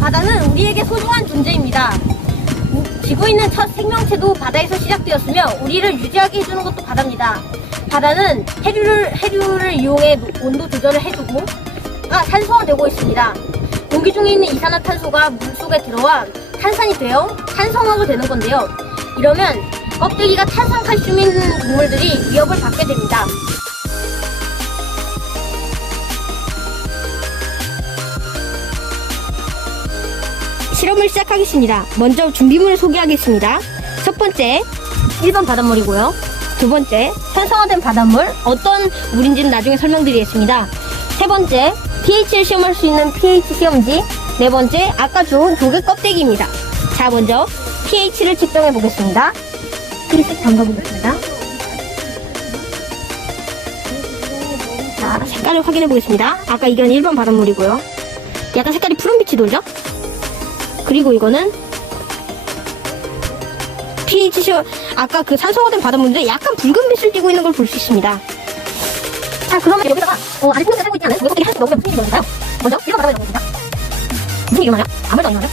바다는 우리에게 소중한 존재입니다. 지구에 있는 첫 생명체도 바다에서 시작되었으며 우리를 유지하게 해주는 것도 바다입니다. 바다는 해류를 해류를 이용해 온도 조절을 해주고 아, 산소가 되고 있습니다. 공기 중에 있는 이산화탄소가 물 속에 들어와 탄산이 되어 탄성하게 되는 건데요. 이러면 껍데기가 탄산 있는 동물들이 위협을 받게 됩니다. 실험을 시작하겠습니다. 먼저 준비물을 소개하겠습니다. 첫 번째, 1번 바닷물이고요. 두 번째, 산성화된 바닷물. 어떤 물인지는 나중에 설명드리겠습니다. 세 번째, pH를 시험할 수 있는 pH 시험지. 네 번째, 아까 좋은 조개 껍데기입니다. 자, 먼저 pH를 측정해 보겠습니다. 그릇 담가 보겠습니다. 자, 색깔을 확인해 보겠습니다. 아까 이건 1번 바닷물이고요. 약간 색깔이 푸른빛이 돌죠? 그리고 이거는 pH 시 아까 그 산소화된 바닷물인데 약간 붉은 빛을 띠고 있는 걸 볼 수 있습니다. 자, 그러면 여기다가 어, 아직 풍미가 살고 있지 않은 고객들이 할수 없는 풍미 넣어볼까요? 먼저 일반 바닷물에 넣어봅니다. 무슨 이름 하냐? 아무 말도 안 나냐?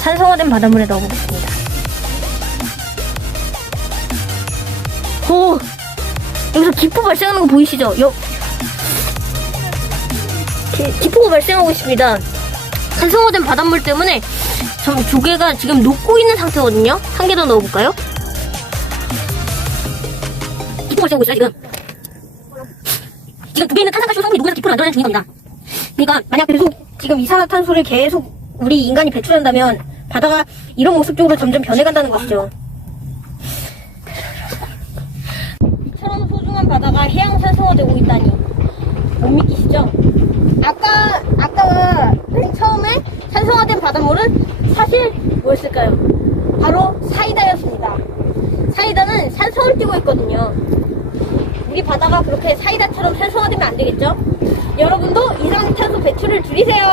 산소화된 바닷물에 넣어보겠습니다. 오, 여기서 기포 발생하는 거 보이시죠? 여, 기- 기포가 발생하고 있습니다. 산성화된 바닷물 때문에 좀 조개가 지금 녹고 있는 상태거든요. 한 개 더 넣어볼까요? 기포가 발생하고 있어요 지금. 지금 두개 있는 탄산가스 성분이 녹여서 기포를 만들어내는 중인 겁니다. 그러니까 만약 계속 지금 이산화탄소를 계속 우리 인간이 배출한다면 바다가 이런 모습 쪽으로 점점 변해간다는 것이죠. 이처럼 소중한 바다가 해양 산성화되고 있다니 못 믿기시죠? 아까 맨 처음에 산성화된 바닷물은 사실 뭐였을까요? 바로 사이다였습니다. 사이다는 산성을 띠고 있거든요. 우리 바다가 그렇게 사이다처럼 산성화되면 안 되겠죠? 여러분도 이산화탄소 배출을 줄이세요.